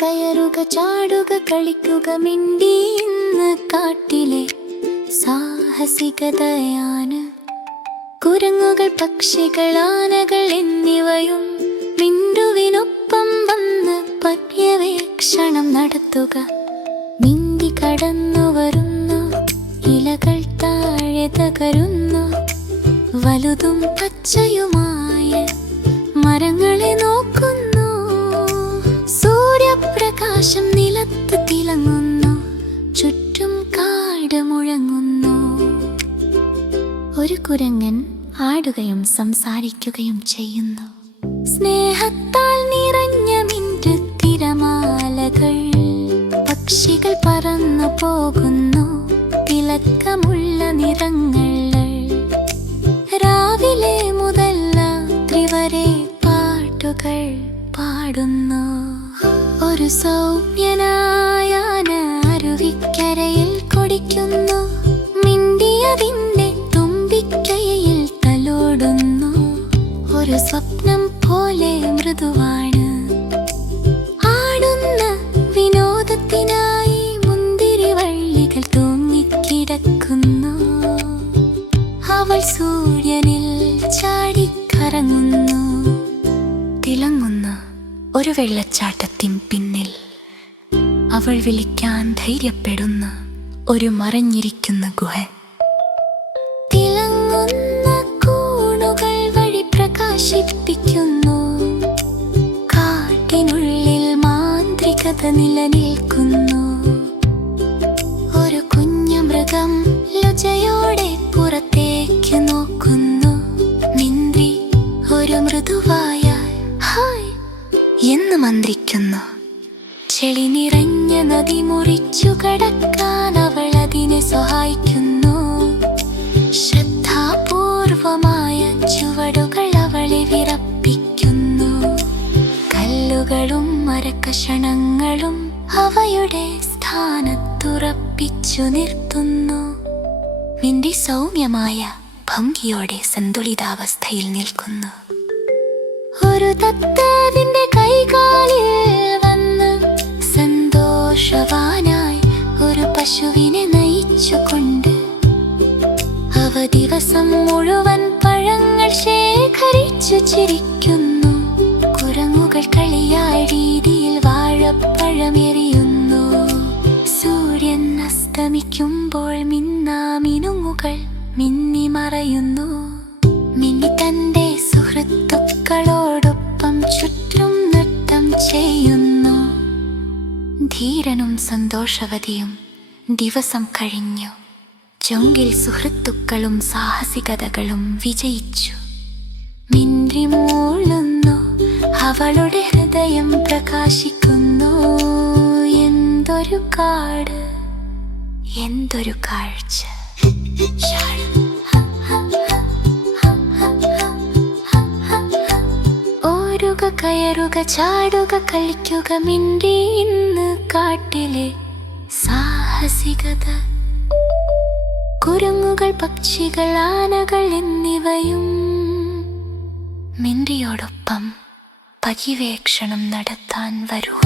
കയറുക ചാടുക കളിക്കുക മിണ്ടി ഇന്ന് കാട്ടിലെ സാഹസികതയാണ്. കുരങ്ങുകൾ പക്ഷികൾ ആനകൾ എന്നിവയും മിണ്ടുവിനൊപ്പം വന്ന് പര്യവേക്ഷണം നടത്തുക. മിണ്ടി കടന്നു വരുന്നു, ഇലകൾ താഴെ തകരുന്നു, വലുതും പച്ചയുമായ മരങ്ങളെ നോക്കുന്നു. സൂര്യപ്രകാശം നിലത്ത് തിളങ്ങുന്നു, ചുറ്റും കാട് മുഴങ്ങുന്നു. ഒരു കുരങ്ങൻ ആടുകയും സംസാരിക്കുകയും ചെയ്യുന്നു. സ്നേഹത്താൽ നിറഞ്ഞ മിന്റ് തിരമാലകൾ, പക്ഷികൾ പറന്നു പോകുന്നു, തിളക്കമുള്ള നിറങ്ങൾ. രാവിലെ മുതൽ രാത്രി വരെ പാട്ടുകൾ പാടുന്നു. ഒരു സൗമ്യനായ അരുവിക്കരയിൽ കൊടിക്കുന്നു, മിണ്ടിയതിന്റെ തുമ്പിക്കൈയിൽ തലോടുന്നു. ഒരു സ്വപ്നം പോലെ മൃദുവാണ്, ആടുന്ന വിനോദത്തിനായി മുന്തിരി വള്ളികൾ തൂങ്ങിക്കിടക്കുന്നു. അവൾ സൂര്യനിൽ ചാടിക്കറങ്ങുന്നു, തിളങ്ങുന്ന ഒരു വെള്ളച്ചാട്ടത്തിൻ പിന്നിൽ അവൾ വിളിക്കാൻ ധൈര്യപ്പെടുന്ന ഒരു മറഞ്ഞിരിക്കുന്ന ഗുഹ. തിളങ്ങുന്ന കൂണുകൾ വഴി പ്രകാശിപ്പിക്കുന്നു, കാട്ടിനുള്ളിൽ മാന്ത്രികത നിലനിൽക്കുന്നു. ഒരു കുഞ്ഞു മൃഗം ലജ്ജയോടെ പുറത്തേക്ക് നോക്കുന്നു. മിന്ത്രി ഒരു മൃദുവായ ഹായ് എന്ന് മന്ത്രിക്കുന്നു. ചെളി നിറഞ്ഞ നദി മുറിച്ചു കടക്കാൻ അവൾ അതിനെ സഹായിക്കുന്നു. ശ്രദ്ധാപൂർവമായ ചുവടുകൾ അവളെ വിറപ്പിക്കുന്നു. കല്ലുകളും മരക്കഷണങ്ങളും അവയുടെ സ്ഥാനത്തുറപ്പിച്ചു നിർത്തുന്നു. മിണ്ടി സൗമ്യമായ ഭംഗിയോടെ സന്തുലിതാവസ്ഥയിൽ നിൽക്കുന്നു. ഒരു തത്തതിന്റെ കൈകാലിൽ വന്ന് സന്തോഷവാനായി ഒരു പശുവിനെ നയിച്ചുകൊണ്ട് അവ ദിവസം മുഴുവൻ പഴങ്ങൾ ശേഖരിച്ചു ചിരിക്കുന്നു. കുരങ്ങുകൾ കളിയായ രീതിയിൽ വാഴപ്പഴമെറിയുന്നു. സൂര്യൻ അസ്തമിക്കുമ്പോൾ മിന്നാമിനുങ്ങുകൾ മിന്നി മറയുന്നു. മിന്നി തന്റെ സുഹൃത്തുക്കളോടൊപ്പം ചുറ്റും നൃത്തം ചെയ്യുന്നു. ധീരനും സന്തോഷവതിയും ദിവസം കഴിഞ്ഞു. ജംഗിൽ സുഹൃത്തുക്കളും സാഹസികതകളും വിജയിച്ചു. മിന്ത്രി മൂളുന്നു, അവളുടെ ഹൃദയം പ്രകാശിക്കുന്നു. എന്തൊരു കാട്, എന്തൊരു കാഴ്ച. ഓരുക കയറുക ചാടുക കളിക്കുക മിണ്ടി ഇന്ന് കാട്ടിലെ സാഹസികത. കുരങ്ങുകൾ പക്ഷികൾ ആനകൾ എന്നിവയും മിണ്ടിയോടൊപ്പം പര്യവേക്ഷണം നടത്താൻ വരുക.